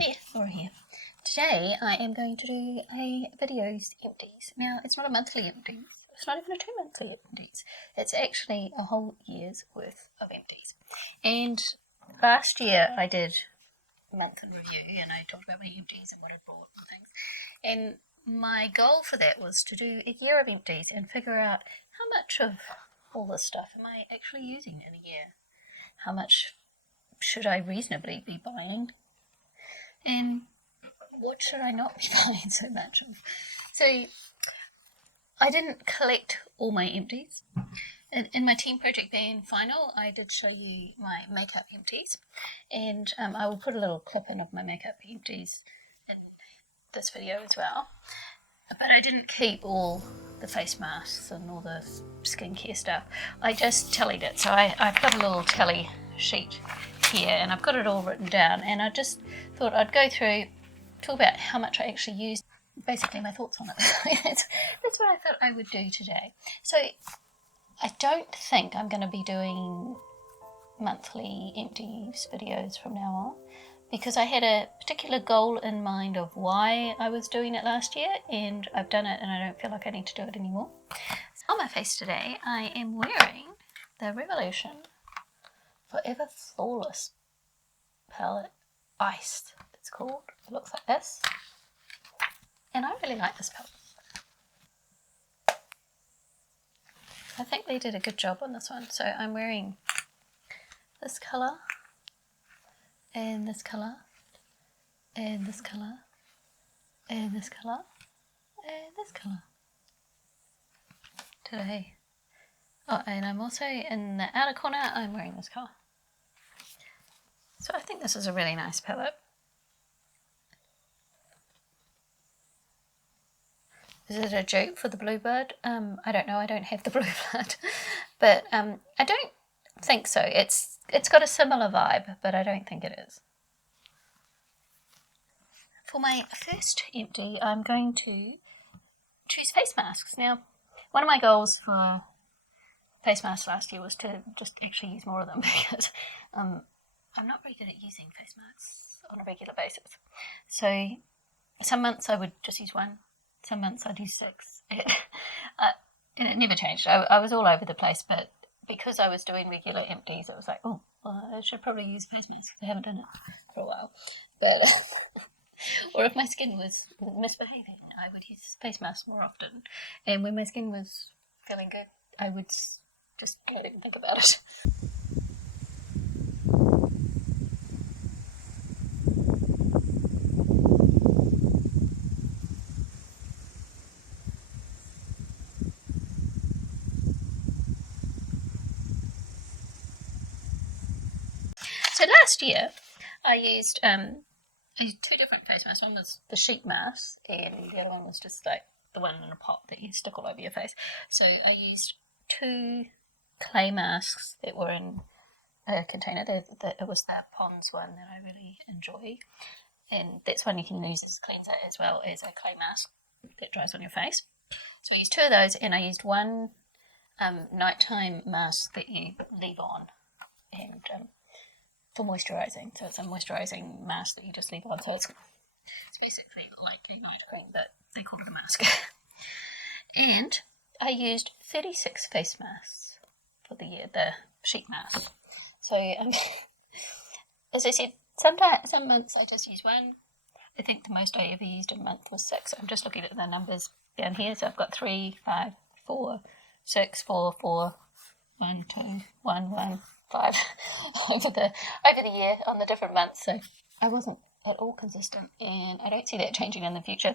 Hey, Laura here. Today I am going to do a videos empties. Now, it's not a monthly empties. It's not even a 2-monthly empties. It's actually a whole year's worth of empties. And last year I did a month in review and I talked about my empties and what I'd bought and things. And my goal for that was to do a year of empties and figure out how much of all this stuff am I actually using in a year. How much should I reasonably be buying? And what should I not be buying so much of? So I didn't collect all my empties. In my team project band final, I did show you my makeup empties, and I will put a little clip in of my makeup empties in this video as well. But I didn't keep all the face masks and all the skincare stuff. I just tallied it. So I've got a little tally sheet here and I've got it all written down, and I just thought I'd go through, talk about how much I actually used, basically my thoughts on it. That's what I thought I would do today. So I don't think I'm going to be doing monthly empties videos from now on, because I had a particular goal in mind of why I was doing it last year, and I've done it and I don't feel like I need to do it anymore. So on my face today I am wearing the Revolution Forever Flawless palette Iced, it's called. It looks like this, and I really like this palette. I think they did a good job on this one. So I'm wearing this colour and this colour and this colour and this colour and this colour today. Oh, and I'm also in the outer corner, I'm wearing this colour. So I think this is a really nice palette. Is it a joke for the bluebird? I don't know, I don't have the bluebird. But I don't think so. It's got a similar vibe, but I don't think it is. For my first empty, I'm going to choose face masks. Now, one of my goals for face masks last year was to just actually use more of them, because I'm not very good at using face masks on a regular basis. So some months I would just use one, some months I'd use 6. And it never changed. I was all over the place, but because I was doing regular empties, it was like, oh, well, I should probably use face masks. I haven't done it for a while. But or if my skin was misbehaving, I would use face masks more often. And when my skin was feeling good, I would just not even think about it. So last year I used 2 different face masks. One was the sheet mask and the other one was just like the one in a pot that you stick all over your face. So I used 2 clay masks that were in a container. It was the Pond's one that I really enjoy, and that's one you can use as a cleanser as well as a clay mask that dries on your face. So I used 2 of those, and I used one nighttime mask that you leave on and for moisturising. So it's a moisturising mask that you just leave on. So it's basically like a night cream, but they call it a mask. And I used 36 face masks for the year, the sheet mask. So as I said, some months I just use one. I think the most I ever used a month was 6. I'm just looking at the numbers down here. So I've got 3, 5, 4, 6, 4, 4, 1, 2, 1, 1, 5 over the year on the different months. So I wasn't at all consistent, and I don't see that changing in the future.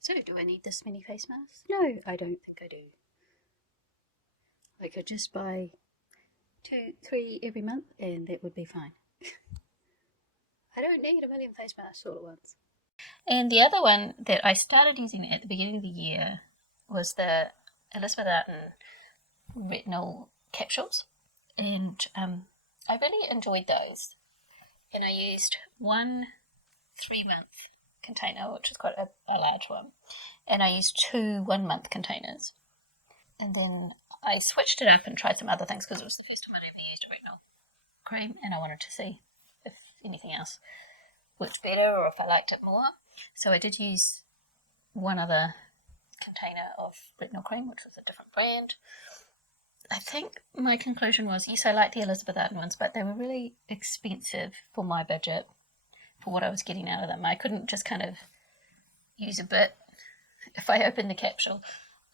So do I need this many face masks? No, I don't think I do. I could just buy 2, 3 every month and that would be fine. I don't need a million face masks all at once. And the other one that I started using at the beginning of the year was the Elizabeth Arden retinol capsules, and I really enjoyed those. And I used 1 3-month container, which is quite a large one, and I used 2 1-month containers. And then I switched it up and tried some other things because it was the first time I'd ever used a retinol cream and I wanted to see anything else worked better or if I liked it more. So I did use one other container of retinol cream, which was a different brand. I think my conclusion was, yes, I like the Elizabeth Arden ones, but they were really expensive for my budget, for what I was getting out of them. I couldn't just kind of use a bit. If I opened the capsule,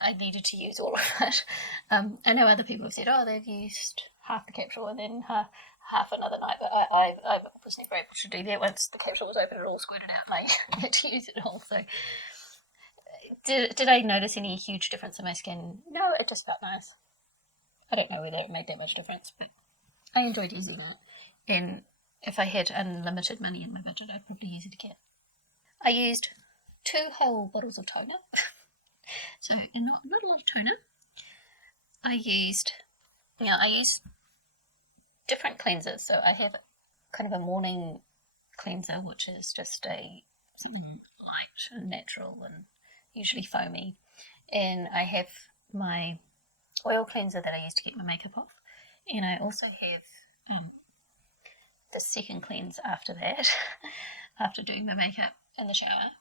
I needed to use all of it. I know other people have said, oh, they've used half the capsule and then half another night, but I was never able to do that. Once the capsule was open, it all squirted out and I had to use it all. So did I notice any huge difference in my skin? No, it just felt nice. I don't know whether it made that much difference, but I enjoyed using it. And if I had unlimited money in my budget, I'd probably use it again. I used 2 whole bottles of toner. So, and not a lot of toner. I use different cleansers. So I have kind of a morning cleanser, which is just something light and natural and usually foamy. And I have my oil cleanser that I use to get my makeup off. And I also have the second cleanse after that, after doing my makeup in the shower.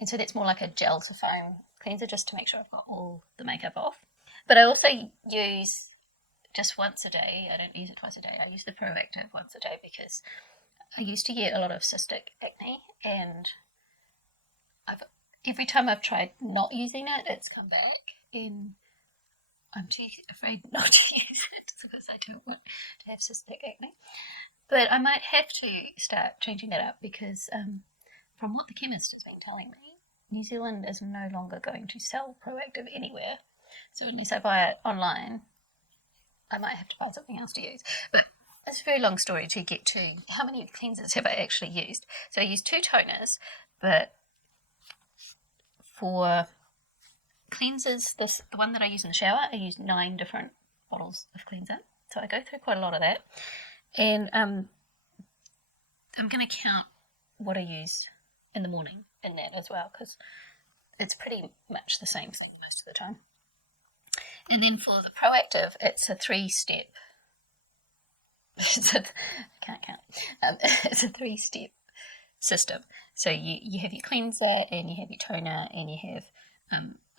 And so that's more like a gel to foam cleanser, just to make sure I've got all the makeup off. But I also use just once a day. I don't use it twice a day. I use the Proactive once a day because I used to get a lot of cystic acne, and every time I've tried not using it, it's come back, and I'm too afraid not to use it because I don't want to have cystic acne. But I might have to start changing that up because from what the chemist has been telling me, New Zealand is no longer going to sell Proactive anywhere. So unless I buy it online, I might have to buy something else to use. But it's a very long story to get to how many cleansers have I actually used. So I used 2 toners, but for cleansers, the one that I use in the shower, I use 9 different bottles of cleanser. So I go through quite a lot of that. And I'm going to count what I use in the morning in that as well, because it's pretty much the same thing most of the time. And then for the Proactive, it's a 3-step. I can't count. It's a 3-step system. So you have your cleanser, and you have your toner, and you have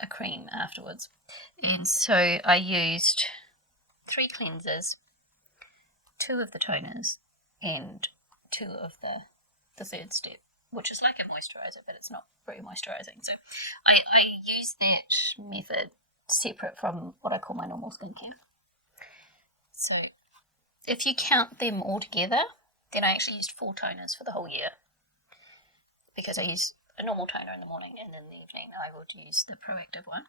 a cream afterwards. And so I used 3 cleansers, 2 of the toners, and 2 of the third step, which is like a moisturiser, but it's not very moisturising. So I use that method separate from what I call my normal skincare. So if you count them all together, then I actually used 4 toners for the whole year, because I use a normal toner in the morning, and in the evening I would use the Proactive one.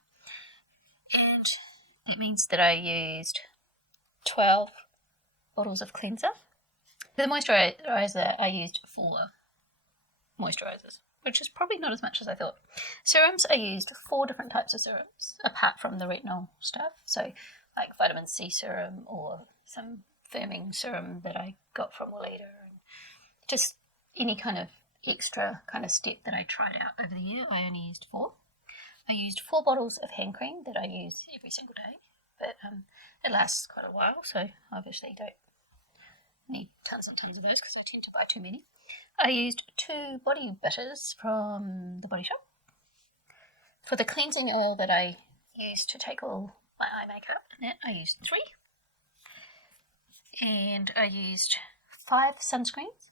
And that means that I used 12 bottles of cleanser. For the moisturiser, I used 4 moisturisers, which is probably not as much as I thought. Serums, I used 4 different types of serums, apart from the retinol stuff. So like vitamin C serum or some firming serum that I got from Weleda, and just any kind of extra kind of step that I tried out over the year. I only used 4. I used 4 bottles of hand cream that I use every single day, but it lasts quite a while, so obviously don't need tons and tons of those because I tend to buy too many. I used 2 body butters from the Body Shop. For the cleansing oil that I used to take all my eye makeup in that, I used 3. And I used 5 sunscreens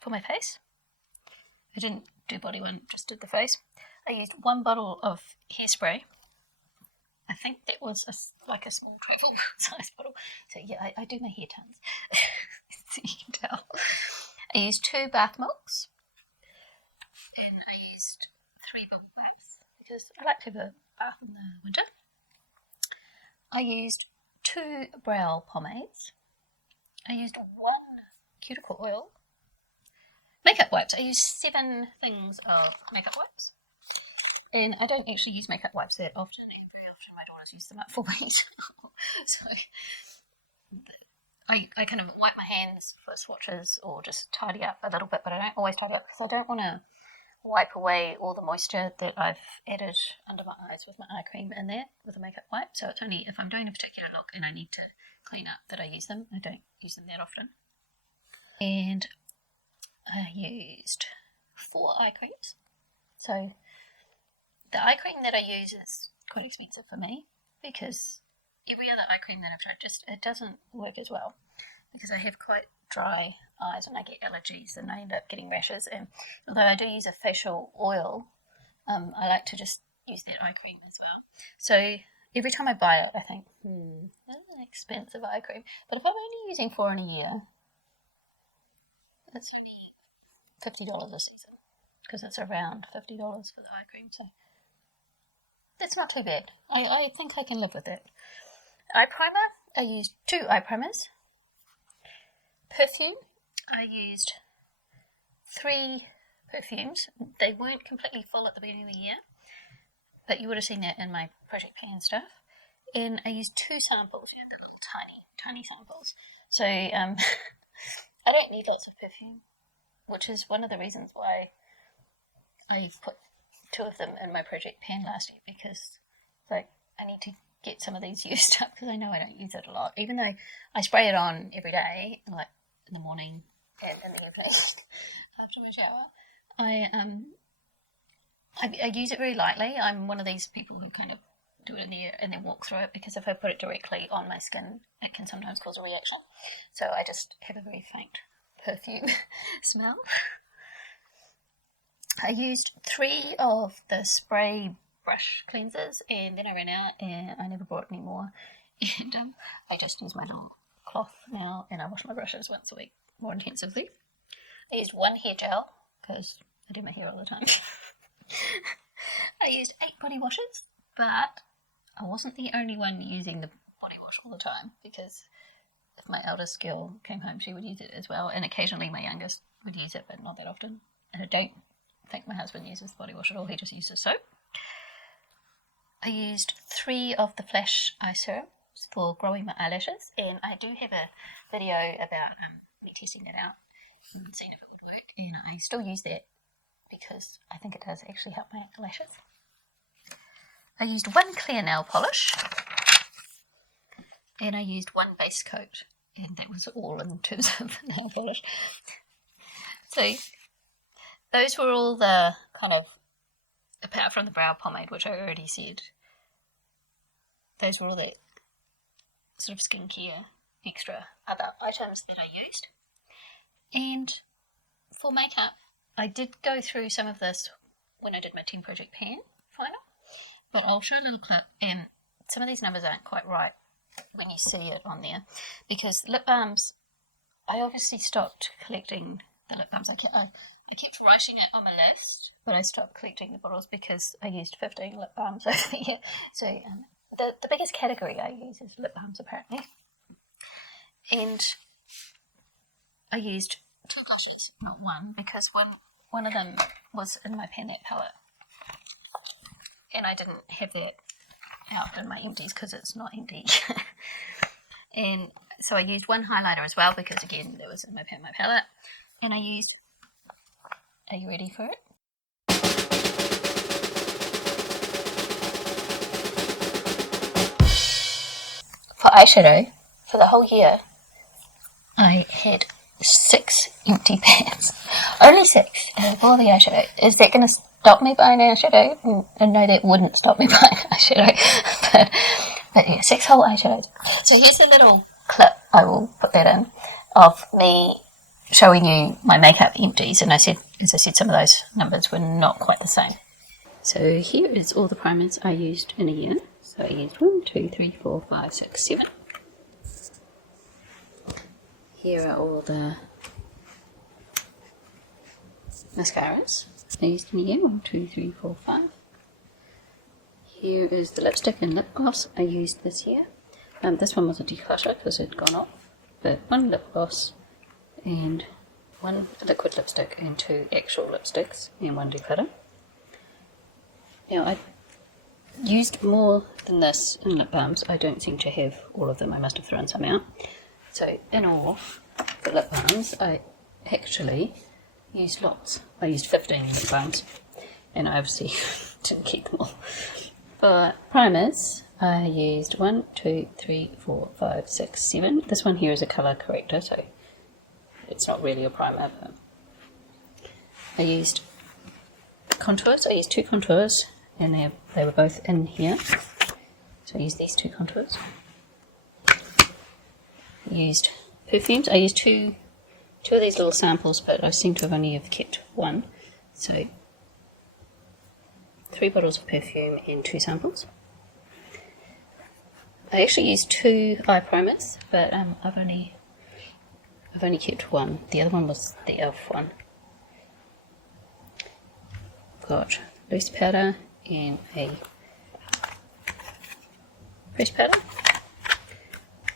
for my face. I didn't do body one, just did the face. I used 1 bottle of hairspray. I think that was like a small travel size bottle. So yeah, I do my hair tons, so you can tell. I used 2 bath milks, and I used 3 bubble baths because I like to have a bath in the winter. I used 2 brow pomades. I used 1 cuticle oil. Makeup wipes. I used 7 things of makeup wipes. And I don't actually use makeup wipes that often, and very often my daughters use them up for me. So I kind of wipe my hands for swatches or just tidy up a little bit, but I don't always tidy up because I don't want to wipe away all the moisture that I've added under my eyes with my eye cream in there with a makeup wipe. So it's only if I'm doing a particular look and I need to clean up that I use them. I don't use them that often. And I used 4 eye creams. So the eye cream that I use is quite expensive for me because every other eye cream that I've tried it doesn't work as well because I have quite dry eyes and I get allergies and I end up getting rashes. And although I do use a facial oil, I like to just use that eye cream as well. So every time I buy it, I think, that's an expensive eye cream. But if I'm only using 4 in a year, it's only $50 a season because it's around $50 for the eye cream. So that's not too bad. I think I can live with it. Eye primer, I used 2 eye primers. Perfume, I used 3 perfumes. They weren't completely full at the beginning of the year, but you would have seen that in my Project Pan stuff. And I used 2 samples, the little tiny samples. So I don't need lots of perfume, which is one of the reasons why I put 2 of them in my Project Pan last year, because I need to get some of these used up because I know I don't use it a lot. Even though I spray it on every day, like in the morning and in the evening after my shower, I use it very lightly. I'm one of these people who kind of do it in the air and then walk through it, because if I put it directly on my skin, it can sometimes cause a reaction. So I just have a very faint perfume smell. I used 3 of the spray brush cleansers and then I ran out and I never bought any more. And I just use my little cloth now and I wash my brushes once a week more intensively. I used 1 hair gel because I do my hair all the time. I used 8 body washes, but I wasn't the only one using the body wash all the time, because if my eldest girl came home, she would use it as well, and occasionally my youngest would use it, but not that often. And I don't think my husband uses body wash at all, he just uses soap. I used 3 of the Flash eye serums for growing my eyelashes, and I do have a video about me testing that out and seeing if it would work, and I still use that because I think it does actually help my lashes. I used 1 clear nail polish and I used 1 base coat, and that was all in terms of nail polish. So those were all the kind of, apart from the brow pomade, which I already said, those were all the sort of skincare extra other items that I used. And for makeup, I did go through some of this when I did my Team Project Pan final, but I'll show a little clip, and some of these numbers aren't quite right when you see it on there, because lip balms, I obviously stopped collecting the lip balms. I kept writing it on my list, but I stopped collecting the bottles because I used 15 lip balms over the year. So the biggest category I use is lip balms apparently. And I used 2 blushes, not 1, because one of them was in my Pan That palette, and I didn't have that out in my empties because it's not empty. And so I used 1 highlighter as well, because again, that was in my Pan That palette. And I used, are you ready for it? For eyeshadow, for the whole year, I had 6 empty pans. Only 6 out of all the eyeshadow. Is that going to stop me buying eyeshadow? And no, that wouldn't stop me buying eyeshadow. but yeah, 6 whole eyeshadows. So here's a little clip, I will put that in, of me showing you my makeup empties. And as I said, some of those numbers were not quite the same. So here is all the primers I used in a year. So I used 1, 2, 3, 4, 5, 6, 7. Here are all the mascaras I used in a year. 1, 2, 3, 4, 5. Here is the lipstick and lip gloss I used this year. This one was a declutter because it had gone off. But 1 lip gloss and 1 liquid lipstick and 2 actual lipsticks and 1 declutter. Now I used more than this in lip balms. I don't seem to have all of them. I must have thrown some out. So in all, for lip balms, I actually used lots. I used 15 lip balms, and I obviously didn't keep them all. For primers, I used 1, 2, 3, 4, 5, 6, 7. This one here is a colour corrector, so it's not really a primer, but I used contours. I used 2 contours, and they were both in here. So I used these 2 contours. I used perfumes. I used two of these little samples, but I seem to have only kept 1. So 3 bottles of perfume and 2 samples. I actually used 2 eye primers, but I've only kept 1. The other one was the e.l.f. one. Got loose powder and a pressed powder.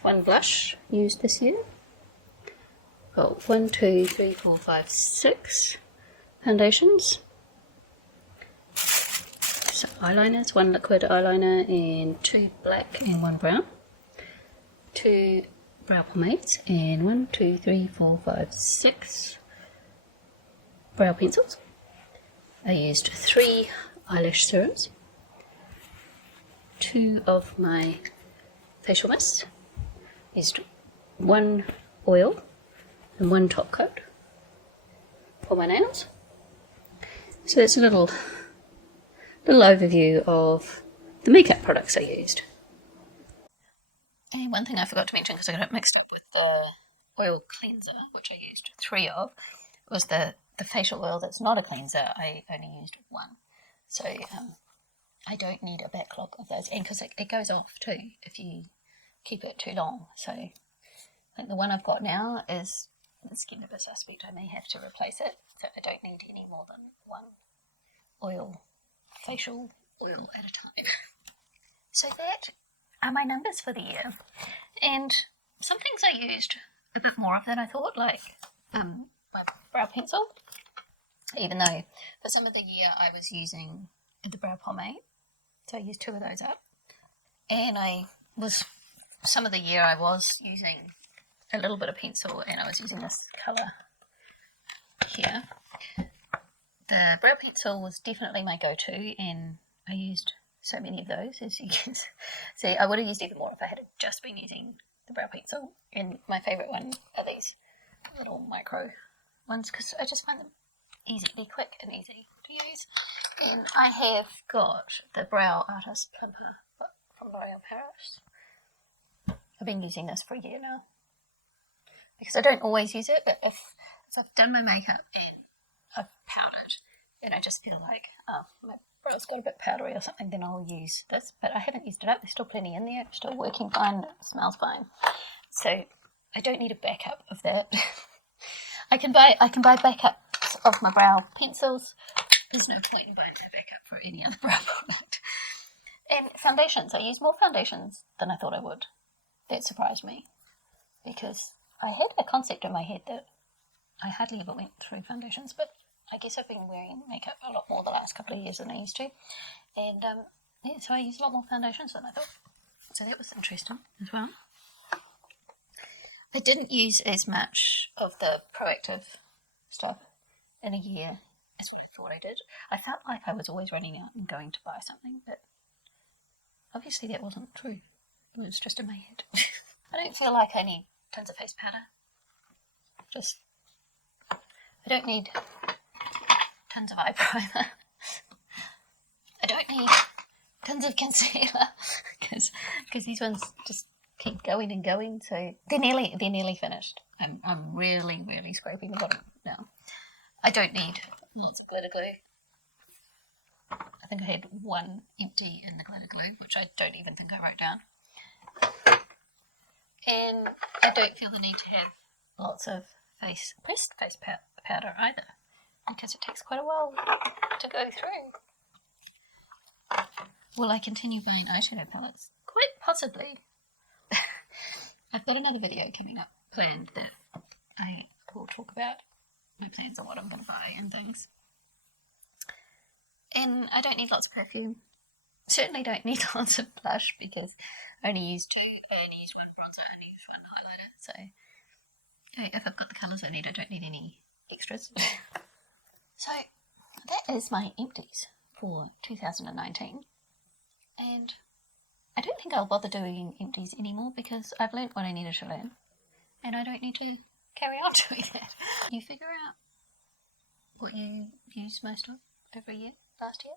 1 blush used this year. Got 1, 2, 3, 4, 5, 6 foundations. So eyeliners, 1 liquid eyeliner and 2 black and 1 brown. 2 brow pomades and 1, 2, 3, 4, 5, 6 brow pencils. I used 3 eyelash serums, 2 of my facial mists, used 1 oil and 1 top coat for my nails. So that's a little overview of the makeup products I used. And one thing I forgot to mention, because I got it mixed up with the oil cleanser, which I used 3 of, was the facial oil that's not a cleanser. I only used 1. So I don't need a backlog of those. And because it goes off too if you keep it too long. So I think the one I've got now it's getting a bit suspect. I may have to replace it. So I don't need any more than 1 facial oil at a time. So that are my numbers for the year. And some things I used a bit more of than I thought, like my brow pencil, even though for some of the year I was using the brow pomade, so I used 2 of those up. And some of the year I was using a little bit of pencil, and I was using this colour here. The brow pencil was definitely my go-to, and I used so many of those, as you can see. I would have used even more if I had just been using the brow pencil. And my favourite one are these little micro ones, because I just find them quick and easy to use. And I have got the Brow Artist Plumper from L'Oreal Paris. I've been using this for a year now, because I don't always use it, but if I've done my makeup and I've powdered and I just feel like, oh, my brow's got a bit powdery or something, then I'll use this. But I haven't used it up. There's still plenty in there. It's still working fine. It smells fine. So I don't need a backup of that. I can buy backups of my brow pencils. There's no point in buying a backup for any other brow product. And foundations. I use more foundations than I thought I would. That surprised me, because I had a concept in my head that I hardly ever went through foundations, but I guess I've been wearing makeup a lot more the last couple of years than I used to. And so I use a lot more foundations than I thought. So that was interesting as well. I didn't use as much of the proactive stuff in a year as what I thought I did. I felt like I was always running out and going to buy something, but obviously that wasn't true. It was just in my head. I don't feel like I need tons of face powder. I don't need tons of eye primer. I don't need tons of concealer, because these ones just keep going and going. So they're nearly finished. I'm really scraping the bottom now. I don't need lots of glitter glue. I think I had 1 empty in the glitter glue, which I don't even think I wrote down. And I don't feel the need to have lots of pressed face powder either, because it takes quite a while to go through. Will I continue buying eyeshadow palettes? Quite possibly. I've got another video coming up planned that I will talk about my plans on what I'm going to buy and things. And I don't need lots of perfume. Certainly don't need lots of blush, because I only use 2. I only use 1 bronzer, I only use 1 highlighter. So if I've got the colours I need, I don't need any extras. So that is my empties for 2019. And I don't think I'll bother doing empties anymore, because I've learnt what I needed to learn. And I don't need to carry on doing that. You figure out what you use most of every year, last year?